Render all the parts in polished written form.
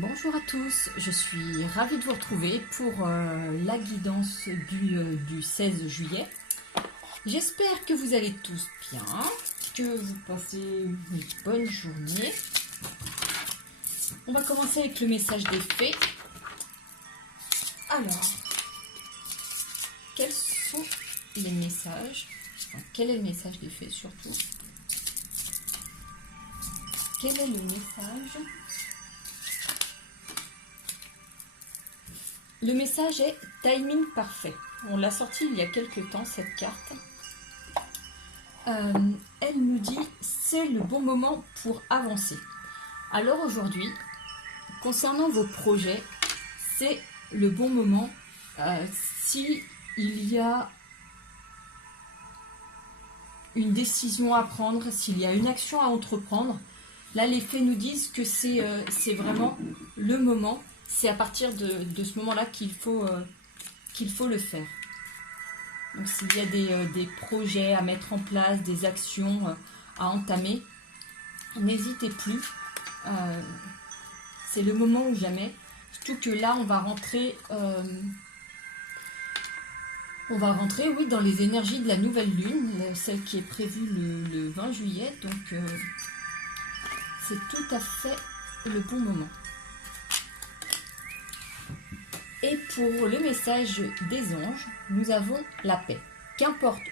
Bonjour à tous, je suis ravie de vous retrouver pour la guidance du 16 juillet. J'espère que vous allez tous bien, que vous passez une bonne journée. On va commencer avec le message des fées. Alors, quels sont les messages? Enfin, quel est le message des fées surtout? Quel est le message? Le message est timing parfait. On l'a sorti il y a quelques temps, cette carte. Elle nous dit c'est le bon moment pour avancer. Alors aujourd'hui, concernant vos projets, c'est le bon moment. Si il y a une décision à prendre, s'il y a une action à entreprendre, là les fées nous disent que c'est vraiment le moment. C'est à partir de ce moment-là qu'il faut le faire. Donc s'il y a des projets à mettre en place, des actions à entamer, n'hésitez plus. C'est le moment ou jamais. Surtout que là, on va rentrer, oui, dans les énergies de la nouvelle lune, celle qui est prévue le 20 juillet. Donc c'est tout à fait le bon moment. Et pour le message des anges, nous avons la paix. Qu'importe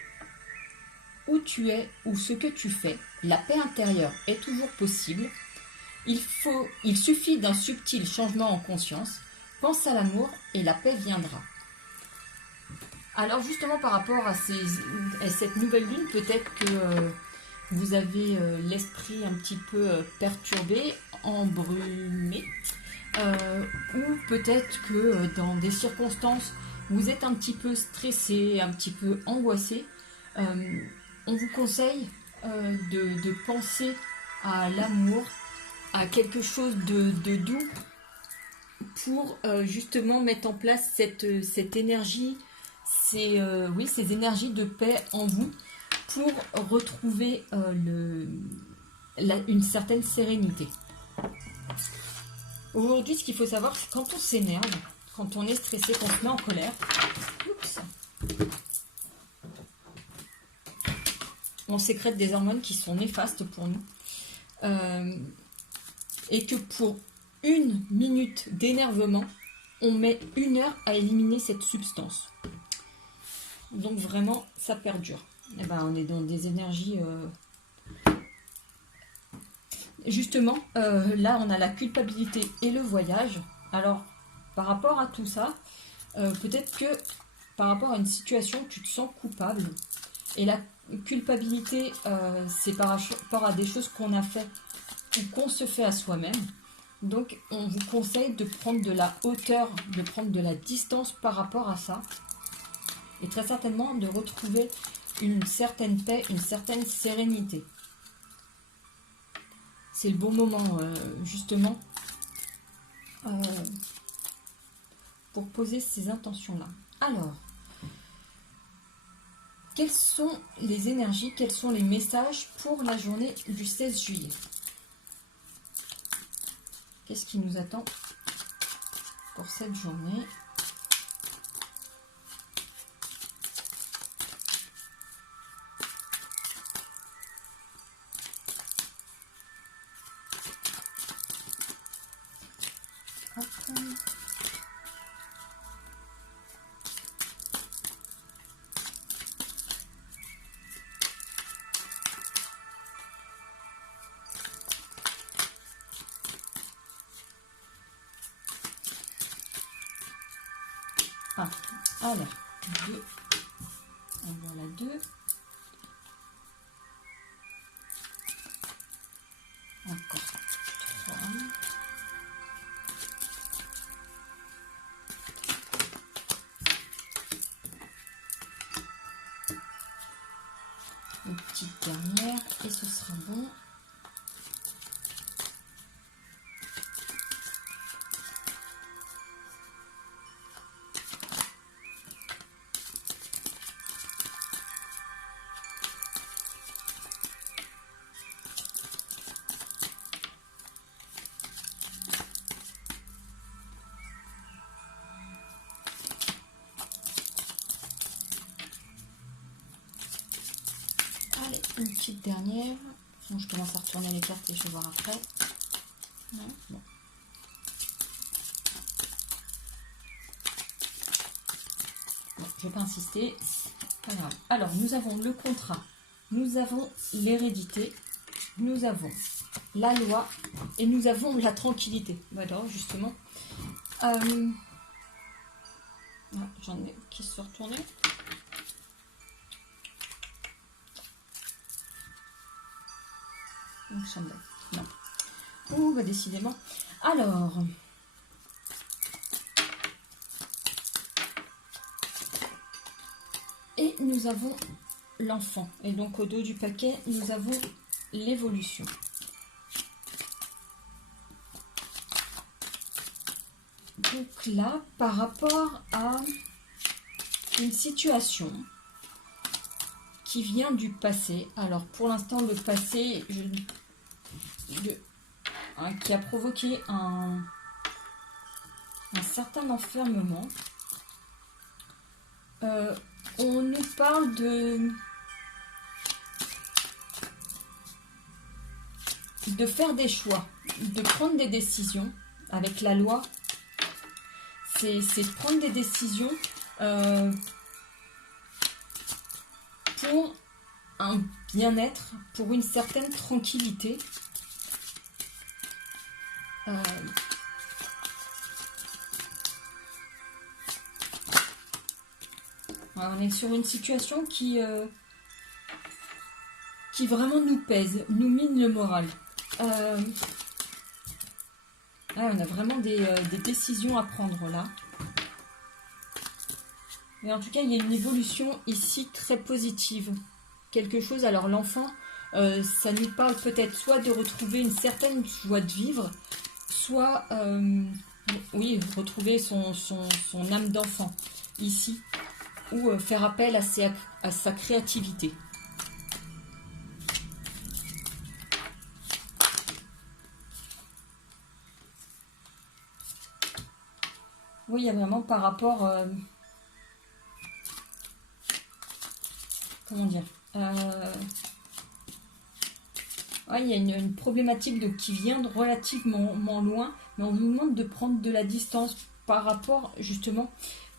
où tu es ou ce que tu fais, la paix intérieure est toujours possible. Il suffit d'un subtil changement en conscience. Pense à l'amour et la paix viendra. Alors justement par rapport à cette nouvelle lune, peut-être que vous avez l'esprit un petit peu perturbé, embrumé. Ou peut-être que dans des circonstances vous êtes un petit peu stressé, un petit peu angoissé, on vous conseille de penser à l'amour, à quelque chose de doux pour justement mettre en place cette énergie, ces énergies de paix en vous pour retrouver une certaine sérénité. Aujourd'hui, ce qu'il faut savoir, c'est quand on s'énerve, quand on est stressé, qu'on se met en colère, on sécrète des hormones qui sont néfastes pour nous. Et que pour 1 minute d'énervement, on met 1 heure à éliminer cette substance. Donc vraiment, ça perdure. Et ben, on est dans des énergies... Justement, là, on a la culpabilité et le voyage. Alors, par rapport à tout ça, peut-être que par rapport à une situation, tu te sens coupable. Et la culpabilité, c'est par rapport à des choses qu'on a fait ou qu'on se fait à soi-même. Donc, on vous conseille de prendre de la hauteur, de prendre de la distance par rapport à ça. Et très certainement de retrouver une certaine paix, une certaine sérénité. C'est le bon moment, justement, pour poser ces intentions-là. Alors, quelles sont les énergies, quels sont les messages pour la journée du 16 juillet? Qu'est-ce qui nous attend pour cette journée? Alors, 2. En voilà 2. Encore 3. Une petite dernière et ce sera bon. petite dernière. Sinon, je commence à retourner les cartes et je vais voir après. Non, bon. Bon, je ne vais pas insister. Pas grave. Alors, nous avons le contrat, nous avons l'hérédité, nous avons la loi et nous avons la tranquillité. Alors, justement, ah, j'en ai qui se sont retournés. Non. Oh, bah décidément. Alors. Et nous avons l'enfant. Et donc au dos du paquet, nous avons l'évolution. Donc là, par rapport à une situation qui vient du passé. Alors pour l'instant, le passé qui a provoqué un certain enfermement. On nous parle de faire des choix, de prendre des décisions avec la loi. C'est de prendre des décisions pour un bien-être, pour une certaine tranquillité. On est sur une situation qui vraiment nous pèse, nous mine le moral. On a vraiment des décisions à prendre là. Mais en tout cas, il y a une évolution ici très positive. Quelque chose, alors l'enfant, ça nous parle peut-être soit de retrouver une certaine joie de vivre, soit, oui, retrouver son âme d'enfant ici, ou faire appel à sa créativité. Oui, il y a vraiment par rapport... comment dire ouais, il y a une problématique qui vient de relativement loin, mais on nous demande de prendre de la distance par rapport, justement,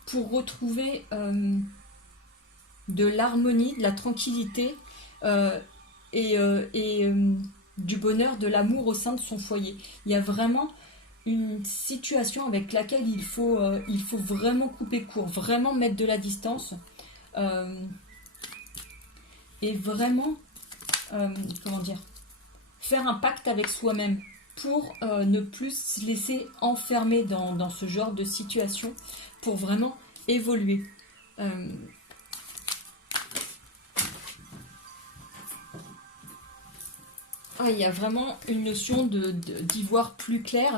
pour retrouver de l'harmonie, de la tranquillité et du bonheur, de l'amour au sein de son foyer. Il y a vraiment une situation avec laquelle il faut vraiment couper court, vraiment mettre de la distance et vraiment, comment dire, faire un pacte avec soi-même pour ne plus se laisser enfermer dans ce genre de situation, pour vraiment évoluer. Il y a vraiment une notion d'y voir plus clair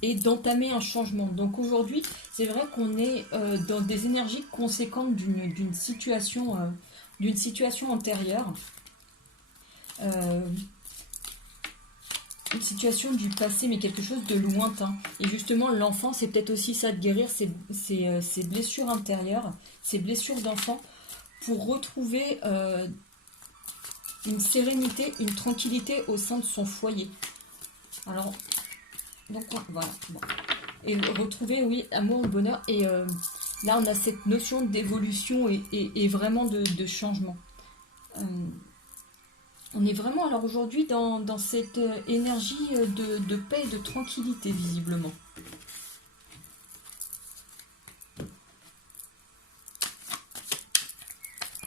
et d'entamer un changement. Donc aujourd'hui, c'est vrai qu'on est dans des énergies conséquentes d'une situation antérieure. Une situation du passé, mais quelque chose de lointain. Et justement, l'enfant, c'est peut-être aussi ça, de guérir ses blessures intérieures, ses blessures d'enfant, pour retrouver une sérénité, une tranquillité au sein de son foyer. Alors, donc voilà. Bon. Et retrouver, oui, amour, bonheur. Et là, on a cette notion d'évolution et vraiment de changement. On est vraiment, alors aujourd'hui, dans cette énergie de paix et de tranquillité, visiblement.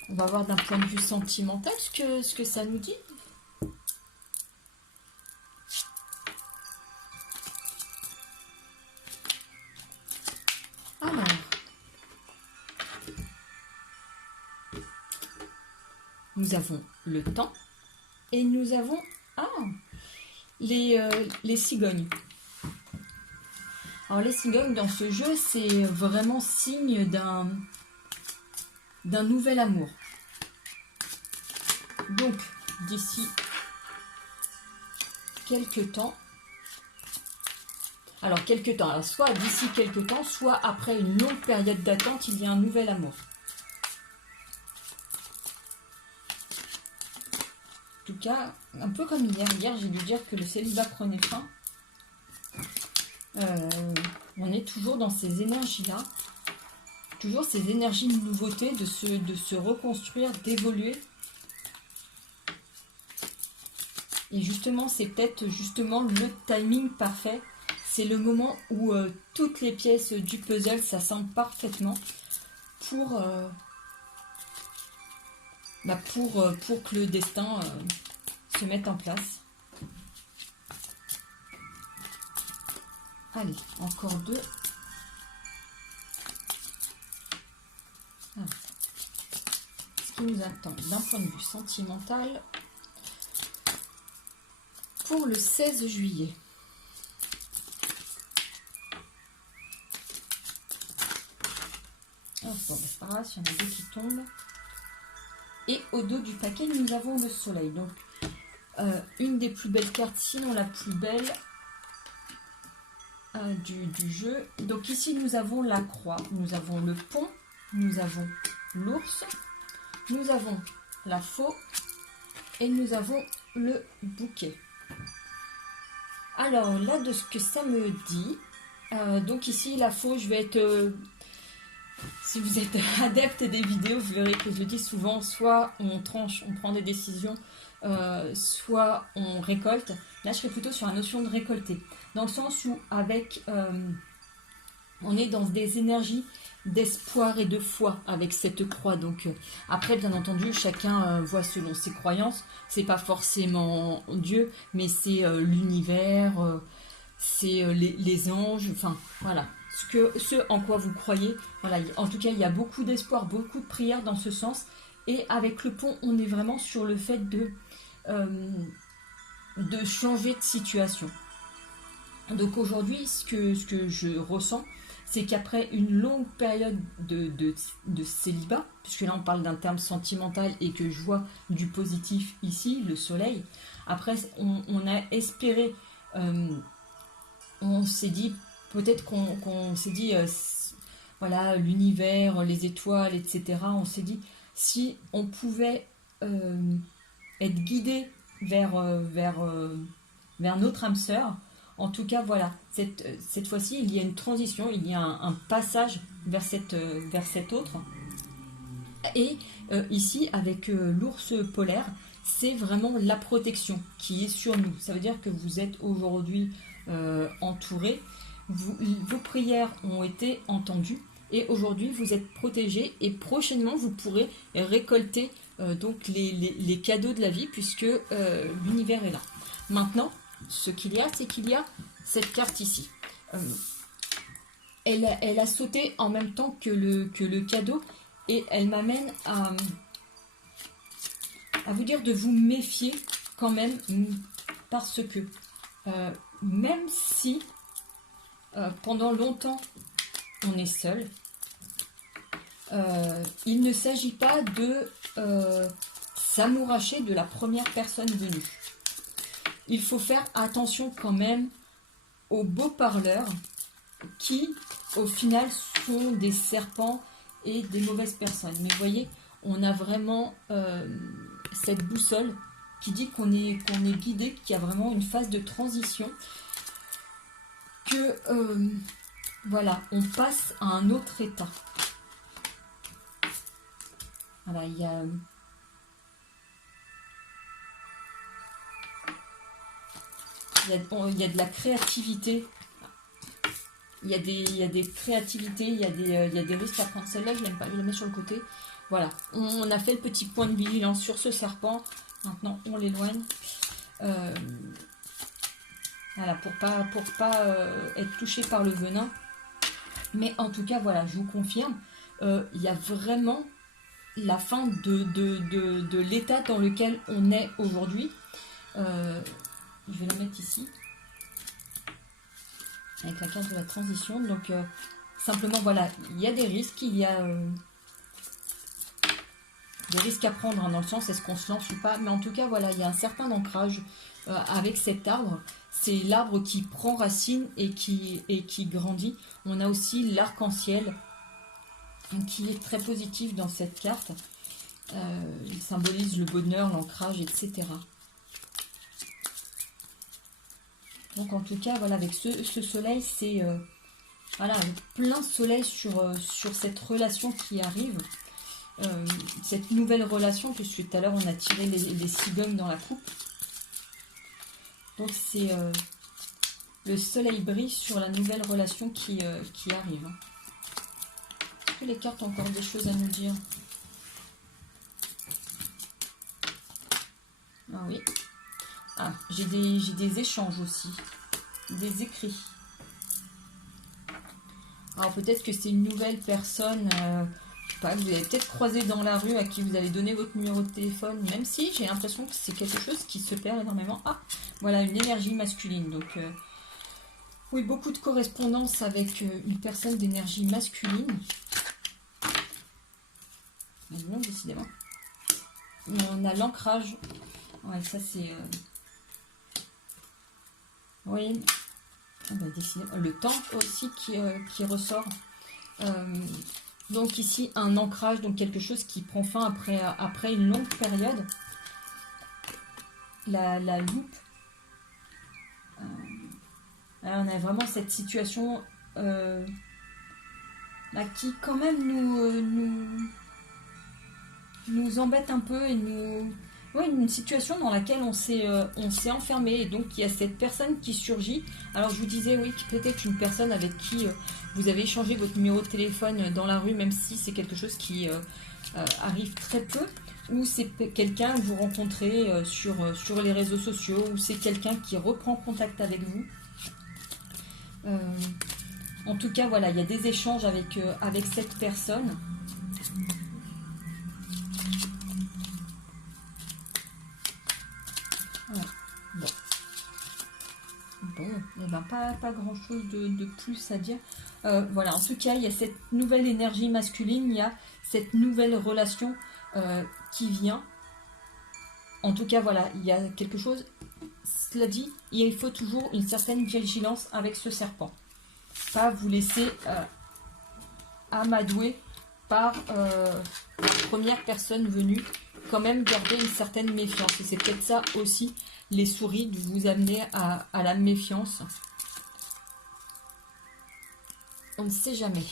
On va voir d'un point de vue sentimental ce que ça nous dit. Alors, nous avons le temps et nous avons les cigognes. Alors les cigognes dans ce jeu, c'est vraiment signe d'un nouvel amour. Donc, d'ici quelques temps, alors soit d'ici quelques temps, soit après une longue période d'attente, il y a un nouvel amour. tout cas, un peu comme hier. Hier, j'ai dû dire que le célibat prenait fin. On est toujours dans ces énergies-là. Toujours ces énergies de nouveauté, de se reconstruire, d'évoluer. Et justement, c'est peut-être justement le timing parfait. C'est le moment où toutes les pièces du puzzle s'assemblent parfaitement pour que le destin se mette en place. Allez, encore 2. Alors, ce qui nous attend d'un point de vue sentimental pour le 16 juillet. Oh, bon, c'est pas grave, il y en a 2 qui tombent. Et au dos du paquet, nous avons le soleil. Donc, une des plus belles cartes, sinon la plus belle du jeu. Donc ici, nous avons la croix, nous avons le pont, nous avons l'ours, nous avons la faux et nous avons le bouquet. Alors là, de ce que ça me dit, donc ici, la faux, je vais être... si vous êtes adepte des vidéos, vous verrez que je le dis souvent, soit on tranche, on prend des décisions, soit on récolte. Là, je serais plutôt sur la notion de récolter. Dans le sens où, avec, on est dans des énergies d'espoir et de foi avec cette croix. Donc, après, bien entendu, chacun voit selon ses croyances. C'est pas forcément Dieu, mais c'est l'univers, c'est les anges, enfin, voilà. Ce en quoi vous croyez. Voilà, en tout cas, il y a beaucoup d'espoir, beaucoup de prières dans ce sens. Et avec le pont, on est vraiment sur le fait de changer de situation. Donc aujourd'hui, ce que je ressens, c'est qu'après une longue période de célibat, puisque là on parle d'un terme sentimental et que je vois du positif ici, le soleil, après on a espéré, on s'est dit, peut-être qu'on s'est dit, voilà, l'univers, les étoiles, etc., on s'est dit, si on pouvait être guidé vers notre âme sœur. En tout cas, voilà, cette fois-ci, il y a une transition, il y a un passage vers cette autre. Et ici, avec l'ours polaire, c'est vraiment la protection qui est sur nous. Ça veut dire que vous êtes aujourd'hui entourés, vos prières ont été entendues, et aujourd'hui, vous êtes protégés, et prochainement, vous pourrez récolter donc les cadeaux de la vie, puisque l'univers est là. Maintenant, ce qu'il y a, c'est qu'il y a cette carte ici. Elle a sauté en même temps que le cadeau, et elle m'amène à vous dire de vous méfier quand même, parce que même si pendant longtemps on est seul, il ne s'agit pas de s'amouracher de la première personne venue. Il faut faire attention quand même aux beaux parleurs qui, au final, sont des serpents et des mauvaises personnes. Mais vous voyez, on a vraiment cette boussole qui dit qu'on est guidé, qu'il y a vraiment une phase de transition, que voilà, on passe à un autre état. Voilà, il y a... Il y a de la créativité, il y a des créativités, il y a des risques à prendre. Celle-là, je l'aime pas, je la mets sur le côté. Voilà, on a fait le petit point de vigilance sur ce serpent. Maintenant, on l'éloigne. Voilà, pour pas être touché par le venin. Mais en tout cas, voilà, je vous confirme, il y a vraiment la fin de l'état dans lequel on est aujourd'hui. Je vais la mettre ici, avec la carte de la transition. Donc, simplement, voilà, il y a des risques, il y a des risques à prendre, hein, dans le sens, est-ce qu'on se lance ou pas. Mais en tout cas, voilà, il y a un certain ancrage avec cet arbre. C'est l'arbre qui prend racine et qui grandit. On a aussi l'arc-en-ciel qui est très positif dans cette carte. Il symbolise le bonheur, l'ancrage, etc. Donc en tout cas, voilà, avec ce soleil, c'est voilà, plein soleil sur cette relation qui arrive. Cette nouvelle relation, puisque tout à l'heure on a tiré les cigognes dans la coupe. Donc c'est le soleil brille sur la nouvelle relation qui arrive. Est-ce que les cartes ont encore des choses à nous dire? Ah oui. Ah, j'ai des échanges aussi. Des écrits. Alors peut-être que c'est une nouvelle personne, je sais pas, que vous avez peut-être croisé dans la rue, à qui vous allez donner votre numéro de téléphone, même si j'ai l'impression que c'est quelque chose qui se perd énormément. Ah, voilà, une énergie masculine. Donc, oui, beaucoup de correspondance avec une personne d'énergie masculine. Non, décidément. Mais on a l'ancrage. Ouais, ça c'est... Oui. Ah bah, décidément. Le temps aussi qui ressort. Donc ici, un ancrage, donc quelque chose qui prend fin après une longue période. La loupe. Alors on a vraiment cette situation qui quand même nous embête un peu et nous... Oui, une situation dans laquelle on s'est enfermé, et donc il y a cette personne qui surgit. Alors je vous disais, oui, peut-être une personne avec qui vous avez échangé votre numéro de téléphone dans la rue, même si c'est quelque chose qui arrive très peu, ou c'est quelqu'un que vous rencontrez sur les réseaux sociaux, ou c'est quelqu'un qui reprend contact avec vous. En tout cas, voilà, il y a des échanges avec cette personne. Voilà. Bon, eh ben, pas grand chose de plus à dire. Voilà, en tout cas, il y a cette nouvelle énergie masculine, il y a cette nouvelle relation qui vient. En tout cas, voilà, il y a quelque chose. Cela dit, il faut toujours une certaine vigilance avec ce serpent. Pas vous laisser amadouer par première personne venue. Quand même garder une certaine méfiance. Et c'est peut-être ça aussi, les souris, de vous amener à la méfiance. On ne sait jamais.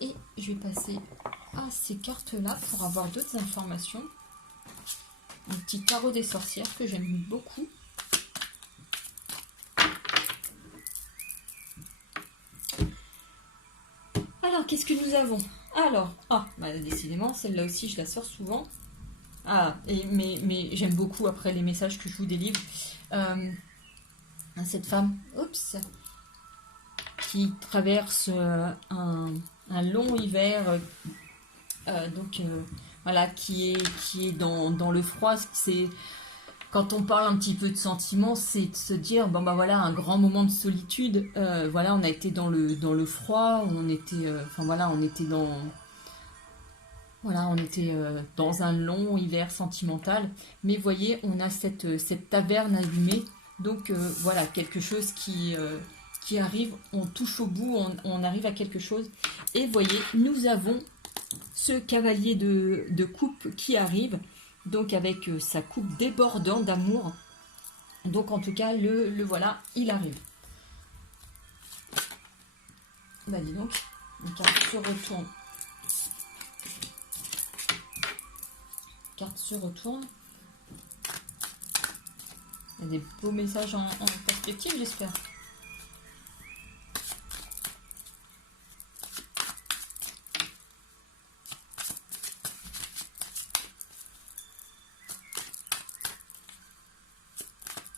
Et je vais passer à ces cartes-là pour avoir d'autres informations. Un petit tarot des sorcières que j'aime beaucoup. Alors, qu'est-ce que nous avons? Alors, décidément, celle-là aussi, je la sors souvent. Mais j'aime beaucoup après les messages que je vous délivre. Cette femme, qui traverse un long hiver, voilà, qui est dans le froid. C'est quand on parle un petit peu de sentiments, c'est de se dire bon bah voilà, un grand moment de solitude. Voilà, on a été dans le froid, on était dans un long hiver sentimental. Mais voyez, on a cette taverne allumée. Donc voilà, quelque chose qui arrive, on touche au bout, on arrive à quelque chose. Et voyez, nous avons ce cavalier de coupe qui arrive, donc avec sa coupe débordant d'amour. Donc en tout cas, le voilà, il arrive. Bah dis donc, une carte se retourne. Carte se retourne. Il y a des beaux messages en perspective, j'espère.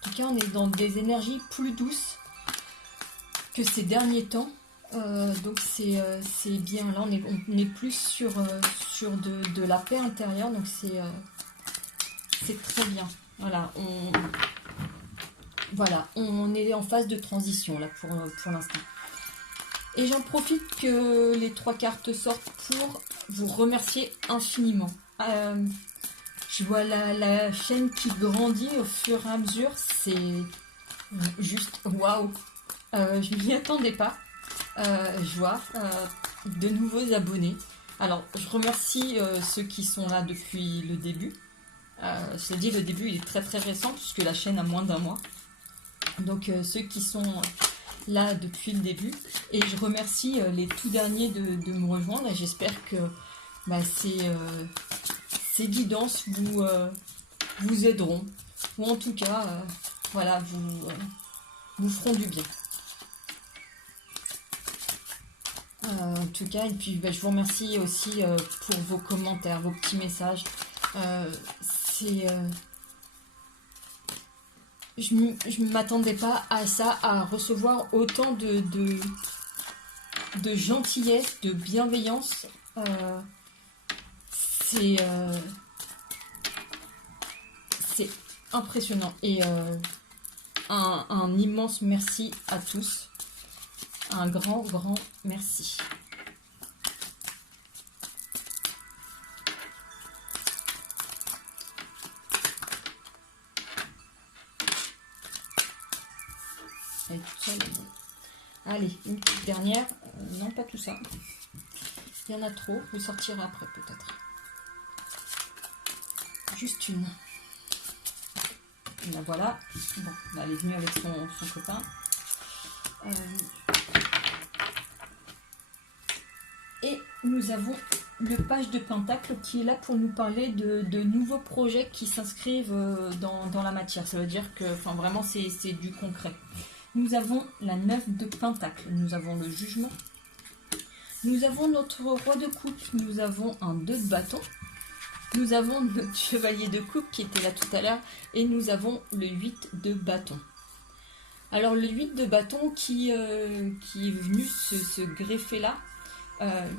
En tout cas, on est dans des énergies plus douces que ces derniers temps. Donc c'est bien. Là, on est plus sur de la paix intérieure. Donc c'est très bien. Voilà, on est en phase de transition là pour l'instant. Et j'en profite que les 3 cartes sortent pour vous remercier infiniment. Je vois la chaîne qui grandit au fur et à mesure. C'est juste waouh. Je m'y attendais pas. Je vois de nouveaux abonnés. Alors, je remercie ceux qui sont là depuis le début. Je te dis, le début il est très très récent puisque la chaîne a moins d'1 mois. Donc ceux qui sont là depuis le début. Et je remercie les tout derniers de me rejoindre. Et j'espère que bah, ces guidances vous aideront. Ou en tout cas, voilà, vous feront du bien. En tout cas, et puis bah, je vous remercie aussi pour vos commentaires, vos petits messages. Je ne m'attendais pas à ça, à recevoir autant de gentillesse, de bienveillance. C'est impressionnant. Et un immense merci à tous. Un grand, grand merci. Allez, une petite dernière. Non, pas tout ça. Il y en a trop. Je sortirai après, peut-être. Juste une. La voilà. Bon, elle est venue avec son copain. Et nous avons le page de Pentacle qui est là pour nous parler de nouveaux projets qui s'inscrivent dans la matière. Ça veut dire que vraiment c'est du concret. Nous avons la 9 de Pentacle, nous avons le jugement, nous avons notre roi de coupe, nous avons un 2 de bâton, nous avons notre chevalier de coupe qui était là tout à l'heure et nous avons le 8 de bâton. Alors le 8 de bâton qui est venu se greffer là,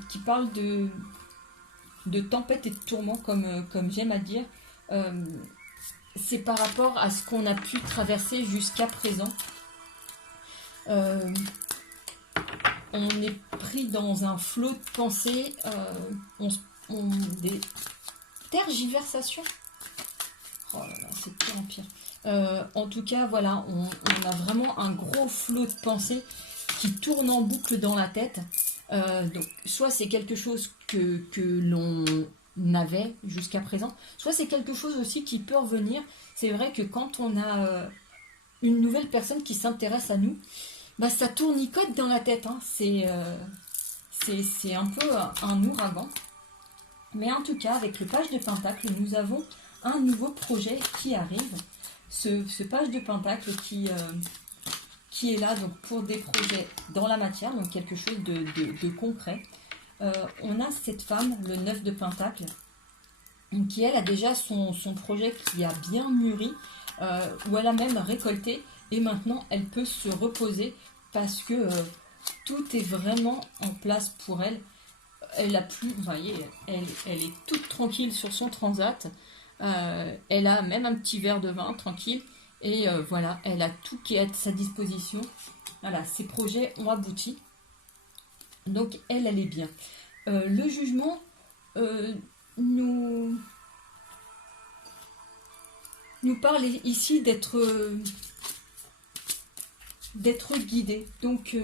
qui parle de tempête et de tourment comme j'aime à dire, c'est par rapport à ce qu'on a pu traverser jusqu'à présent. On est pris dans un flot de pensée, des tergiversations. Oh là là, c'est de pire en pire. En tout cas, voilà, on a vraiment un gros flot de pensée qui tourne en boucle dans la tête. Donc, soit c'est quelque chose que l'on avait jusqu'à présent, soit c'est quelque chose aussi qui peut revenir. C'est vrai que quand on a une nouvelle personne qui s'intéresse à nous, bah, ça tournicote dans la tête. Hein. C'est un peu un ouragan. Mais en tout cas, avec le page de Pentacle, nous avons un nouveau projet qui arrive. Ce page de Pentacle qui est là donc pour des projets dans la matière, donc quelque chose de concret. On a cette femme, le 9 de Pentacle, qui elle a déjà son projet qui a bien mûri, où elle a même récolté, et maintenant elle peut se reposer parce que tout est vraiment en place pour elle. Elle a plus, vous voyez, elle est toute tranquille sur son transat. Elle a même un petit verre de vin tranquille. Et voilà, elle a tout qui est à sa disposition. Voilà, ses projets ont abouti. Donc, elle est bien. Le jugement nous parle ici d'être guidé. Donc,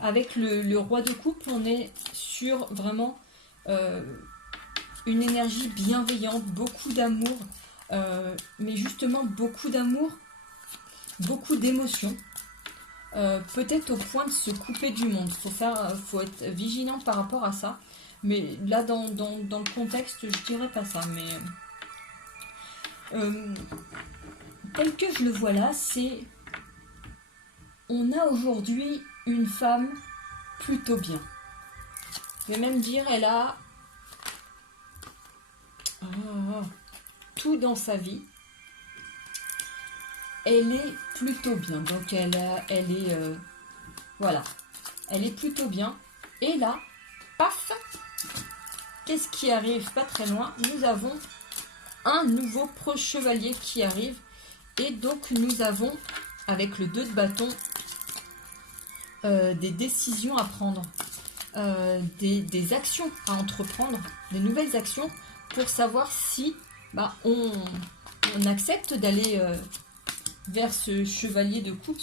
avec le roi de coupe, on est sur vraiment une énergie bienveillante, beaucoup d'amour, mais justement beaucoup d'amour, beaucoup d'émotions, peut-être au point de se couper du monde. Faut être vigilant par rapport à ça, mais là dans le contexte, je dirais pas ça, mais tel que je le vois là, c'est on a aujourd'hui une femme plutôt bien. Je vais même dire, elle a tout dans sa vie. Elle est plutôt bien. Donc elle est voilà. Elle est plutôt bien. Et là, paf, qu'est-ce qui arrive pas très loin? Nous avons un nouveau pro-chevalier qui arrive. Et donc nous avons, avec le 2 de bâton, des décisions à prendre, des actions à entreprendre, des nouvelles actions pour savoir si on accepte d'aller vers ce chevalier de coupe.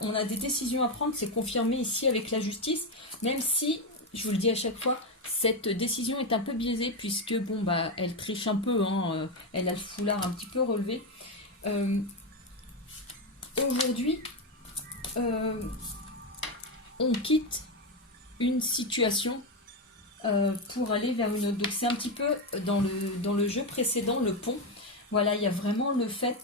On a des décisions à prendre, c'est confirmé ici avec la justice, même si, je vous le dis à chaque fois, cette décision est un peu biaisée puisque bon bah elle triche un peu, hein, elle a le foulard un petit peu relevé. Aujourd'hui, on quitte une situation pour aller vers une autre. Donc c'est un petit peu dans le jeu précédent, le pont. Voilà, il y a vraiment le fait,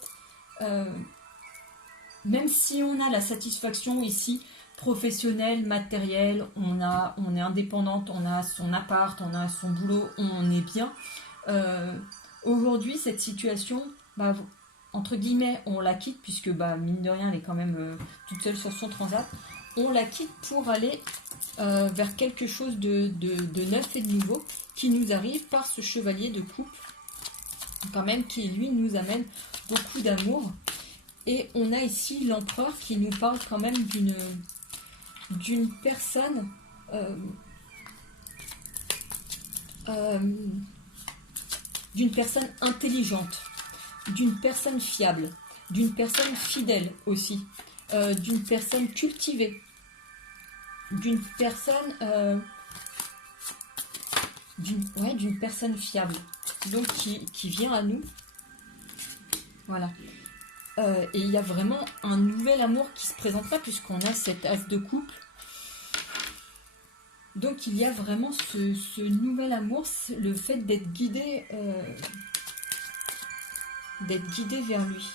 même si on a la satisfaction ici, professionnelle, matérielle, on est indépendante, on a son appart, on a son boulot, on est bien. Aujourd'hui, cette situation, bah, entre guillemets, on la quitte, puisque bah, mine de rien, elle est quand même toute seule sur son transat. On la quitte pour aller vers quelque chose de neuf et de nouveau qui nous arrive par ce chevalier de coupe, quand même, qui lui nous amène beaucoup d'amour. Et on a ici l'empereur qui nous parle quand même d'une personne intelligente, d'une personne fiable, d'une personne fidèle aussi, d'une personne cultivée, d'une personne d'une personne fiable, donc qui vient à nous. Voilà. Et il y a vraiment un nouvel amour qui se présente là, puisqu'on a cet as de coupe. Donc il y a vraiment ce nouvel amour, le fait d'être guidé vers lui.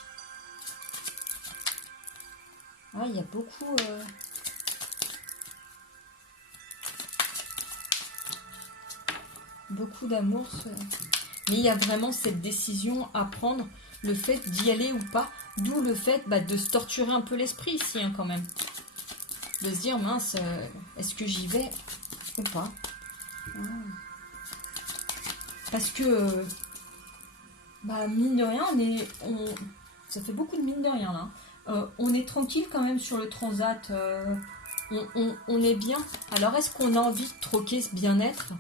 Ah, il y a beaucoup d'amour. Mais il y a vraiment cette décision à prendre, le fait d'y aller ou pas. D'où le fait de se torturer un peu l'esprit ici, hein, quand même. De se dire, mince, est-ce que j'y vais ou pas? Parce que, mine de rien, ça fait beaucoup de mine de rien, là. On est tranquille quand même sur le transat. On est bien. Alors, est-ce qu'on a envie de troquer ce bien-être?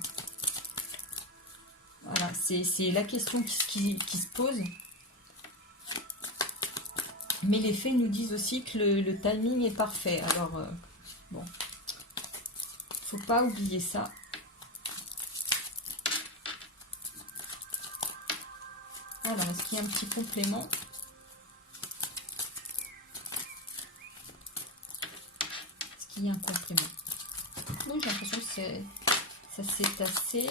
Voilà, c'est la question qui se pose. Mais les faits nous disent aussi que le timing est parfait. Alors, bon, faut pas oublier ça. Alors, est-ce qu'il y a un petit complément? Est-ce qu'il y a un complément? Oui, j'ai l'impression que ça s'est tassé.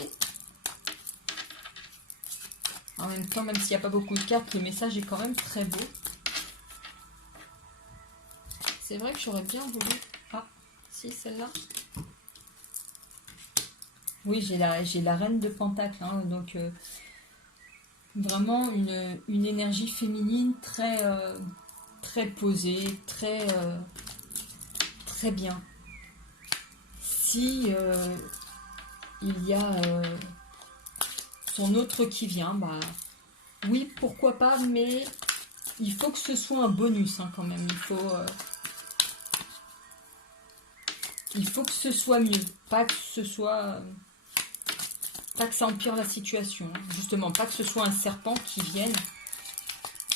En même temps, même s'il n'y a pas beaucoup de cartes, le message est quand même très beau. C'est vrai que j'aurais bien voulu... Ah, si, celle-là. Oui, j'ai la reine de Pentacle, hein, donc vraiment une énergie féminine très posée, très bien. Si il y a son autre qui vient, oui, pourquoi pas, mais il faut que ce soit un bonus, hein, quand même. Il faut que ce soit mieux, pas que ce soit... pas que ça empire la situation, hein. Justement, pas que ce soit un serpent qui vienne.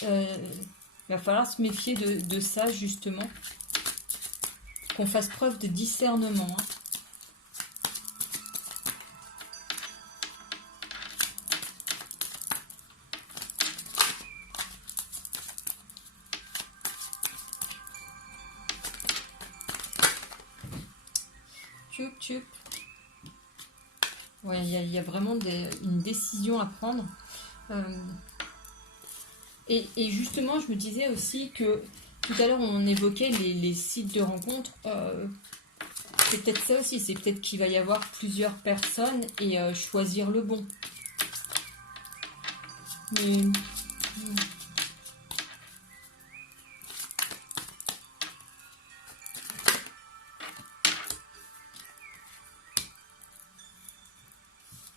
Il va falloir se méfier de ça, justement. Qu'on fasse preuve de discernement, hein. Ouais, il y a vraiment une décision à prendre. Et justement, je me disais aussi que tout à l'heure, on évoquait les sites de rencontres. C'est peut-être ça aussi. C'est peut-être qu'il va y avoir plusieurs personnes et choisir le bon. Mais...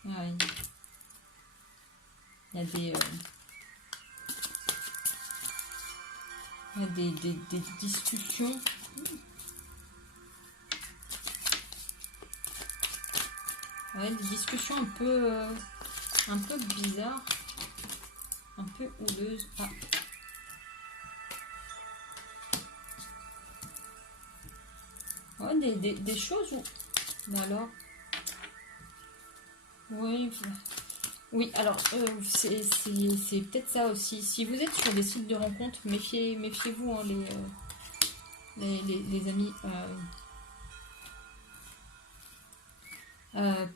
Ouais. Il y a des discussions. Ouais, des discussions un peu bizarres, un peu houleuses. Ah. Ouais, des choses où... Mais alors... Oui, oui, alors c'est peut-être ça aussi. Si vous êtes sur des sites de rencontres, méfiez-vous, hein, les amis.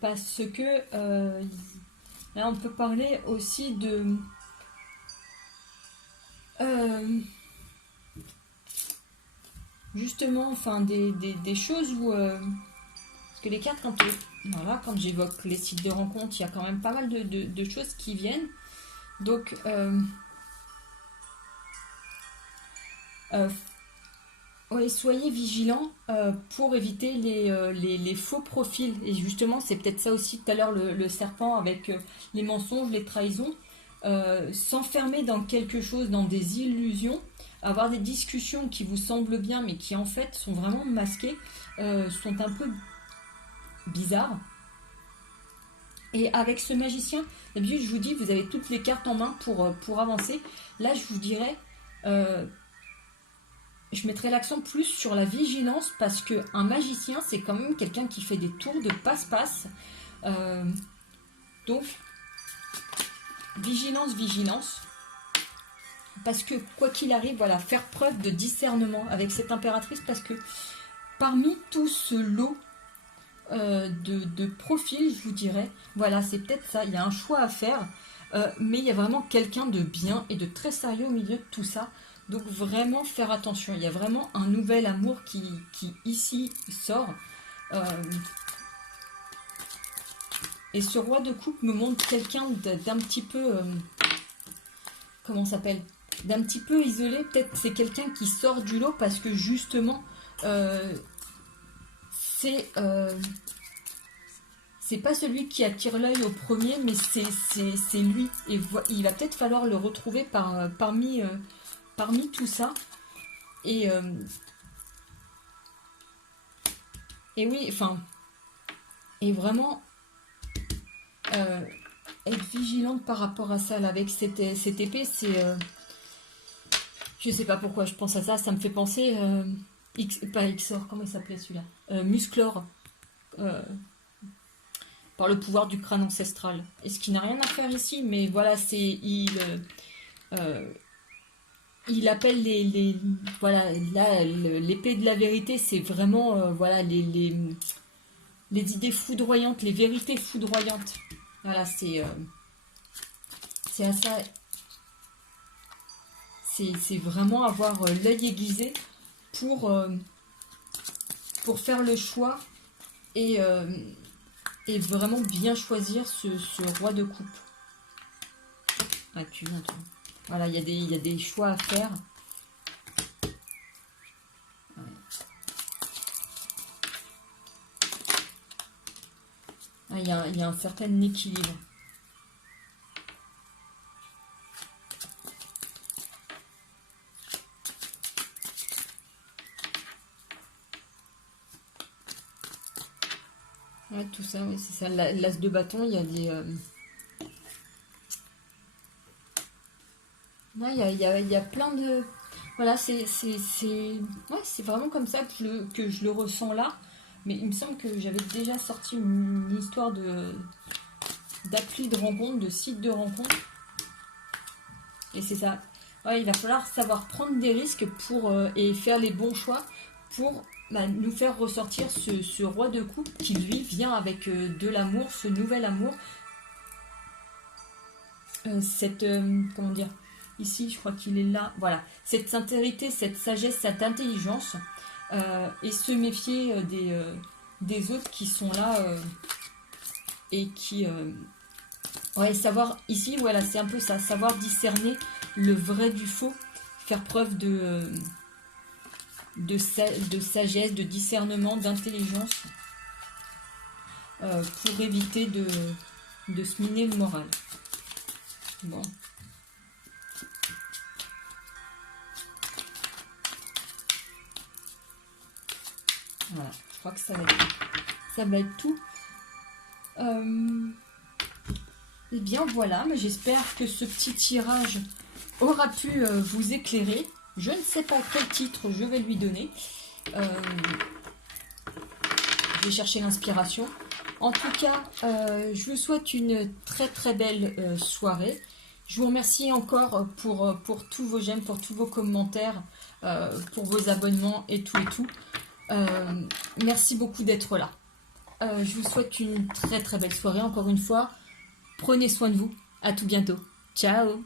Parce que là, on peut parler aussi de... justement, enfin, des choses où... parce que les cartes, voilà, quand j'évoque les sites de rencontres, il y a quand même pas mal de choses qui viennent. Donc... oui, soyez vigilants pour éviter les faux profils. Et justement, c'est peut-être ça aussi tout à l'heure le serpent avec les mensonges, les trahisons. S'enfermer dans quelque chose, dans des illusions, avoir des discussions qui vous semblent bien mais qui en fait sont vraiment masquées, sont un peu bizarres. Et avec ce magicien, d'habitude je vous dis, vous avez toutes les cartes en main pour avancer. Là, je vous dirais... je mettrai l'accent plus sur la vigilance parce qu'un magicien, c'est quand même quelqu'un qui fait des tours de passe-passe. Donc, vigilance. Parce que, quoi qu'il arrive, voilà, faire preuve de discernement avec cette impératrice parce que parmi tout ce lot de profils, je vous dirais, voilà, c'est peut-être ça, il y a un choix à faire, mais il y a vraiment quelqu'un de bien et de très sérieux au milieu de tout ça. Donc vraiment faire attention, il y a vraiment un nouvel amour qui ici sort. Et ce roi de coupe me montre quelqu'un d'un petit peu... comment ça s'appelle? D'un petit peu isolé, peut-être c'est quelqu'un qui sort du lot parce que justement c'est pas celui qui attire l'œil au premier, mais c'est lui. Et il va peut-être falloir le retrouver parmi tout ça. Et oui, enfin, et vraiment être vigilante par rapport à ça, là, avec cette épée, c'est... je sais pas pourquoi je pense à ça, ça me fait penser... pas Xor, comment il s'appelait celui-là, Musclor, par le pouvoir du crâne ancestral. Et ce qui n'a rien à faire ici, mais voilà, c'est... il appelle voilà, là, l'épée de la vérité, c'est vraiment, voilà, les idées foudroyantes, les vérités foudroyantes. Voilà, c'est à ça. C'est vraiment avoir l'œil aiguisé pour faire le choix et vraiment bien choisir ce roi de coupe. Ah, tu viens, toi. Voilà, il y a des choix à faire. Il y a un certain équilibre. Ouais, tout ça, oui, c'est ça. L'as de bâton, il y a des... Ouais, il y a plein de... Voilà, c'est vraiment comme ça que je le ressens là. Mais il me semble que j'avais déjà sorti une histoire d'appli de rencontre, de site de rencontre. Et c'est ça. Ouais, il va falloir savoir prendre des risques et faire les bons choix pour nous faire ressortir ce roi de coupe qui, lui, vient avec de l'amour, ce nouvel amour. Comment dire, ici, je crois qu'il est là. Voilà, cette sincérité, cette sagesse, cette intelligence. Et se méfier des autres qui sont là et qui... ouais, savoir, ici, voilà, c'est un peu ça, savoir discerner le vrai du faux, faire preuve de sagesse, de discernement, d'intelligence pour éviter de se miner le moral. Bon. Voilà, je crois que ça va être tout. Eh bien voilà, mais j'espère que ce petit tirage aura pu vous éclairer. Je ne sais pas quel titre je vais lui donner. Je vais chercher l'inspiration. En tout cas, je vous souhaite une très très belle soirée. Je vous remercie encore pour tous vos j'aime, pour tous vos commentaires, pour vos abonnements et tout et tout. Merci beaucoup d'être là. Je vous souhaite une très très belle soirée encore une fois. Prenez soin de vous. À tout bientôt. Ciao.